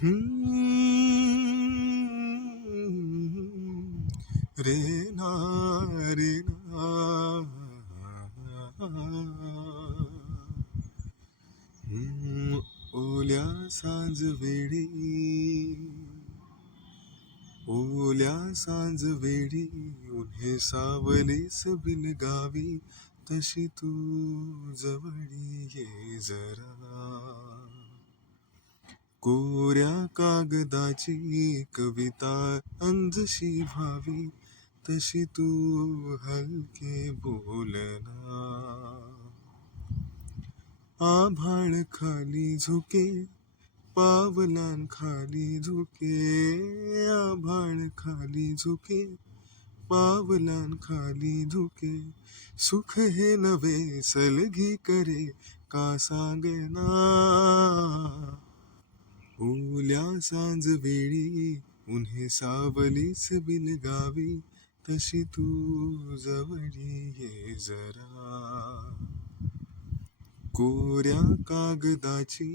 रे ना रे ना ओल्या सांज वेळी ओल्या सांज वेळी उन्हे सावलीस बिलगावी तशी तू जवळी ये जरा कोऱ्या कागदाची कविता अंजशी व्हावी तशी तू हलके बोलना आभाळ खाली झुके पावलांखाली झुके आभाळ खाली झुके पावलांखाली झुके सुख हे नवे सलगी करे का सांगना ओल्या सांज वेळी उन्हे सावलीस बिलगावी तशी तू जवळी ये जरा कोऱ्या कागदाची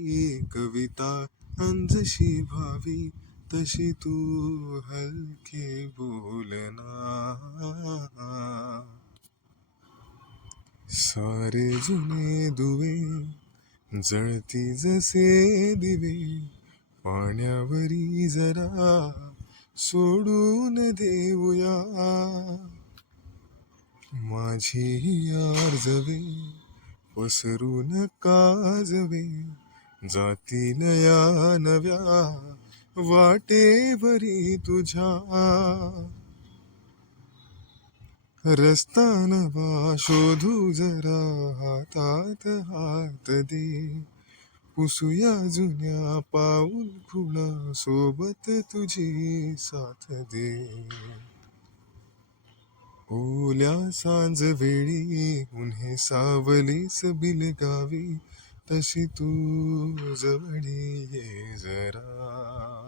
कविता अंजशी व्हावी तशी तू हलके बोलना सारे जुने दुवे जळती जसे दिवे पाण्यावरी जरा सोडून देऊया माझी आर्जवे पसरून काजवे जातील या नव्या वाटेवरी तुझ्या रस्ता नवा शोधू जरा हातात हात दे पुसूया जुन्या पाऊल खुणा सोबत तुझी साथ दे ओल्या सांज वेळी उन्हे सावलीस बिलगावी तशी तू जवळी ये जरा